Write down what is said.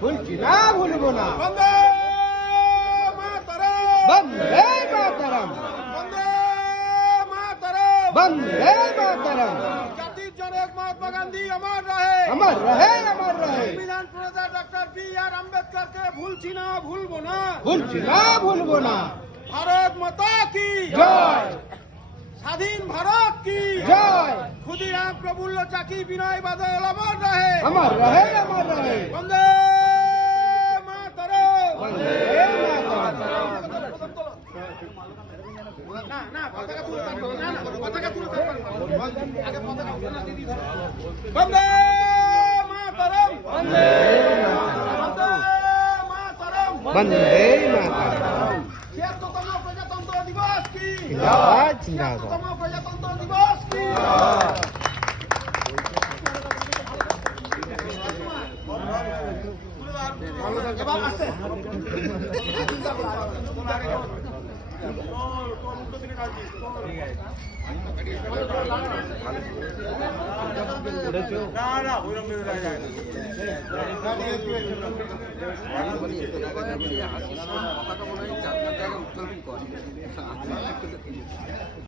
ভুলছি না ভুলবো না। বন্দে মাতরম, বন্দে মাতরম, বন্দে মাতরম, বন্দে মাতরম। জাতির জনক মহাত্মা গান্ধী অমর রহে, অমর রহে, অমর রহে। সংবিধান প্রণেতা ডক্টর বি.আর. আম্বেদকরকে ভুলছি না ভুলবো না। ভুলছি না ভুলবো না। ভারত মাতা কি জয়, স্বাধীন ভারত কি জয়। ক্ষুদিরাম প্রফুল্ল চাকি বিনয় বাদল অমর রহে। অমর রহে, অমর রহে। বন্দে মাতরম। বন্দে মাতরম। না না পতাকা তুলে থাকবে না, না পতাকা তুলে থাকবে আগে পতাকা উঠানো দিদি ধরো। বন্দে মাতরম, বন্দে বন্দে মাতরম। বন্দে মাতরম। ৭৬তম প্রজাতন্ত্র দিবস কি জিন্দাবাদ, জিন্দাবাদ। ৭৬তম প্রজাতন্ত্র দিবস কি এবার আসছে না না ওইরকম যায়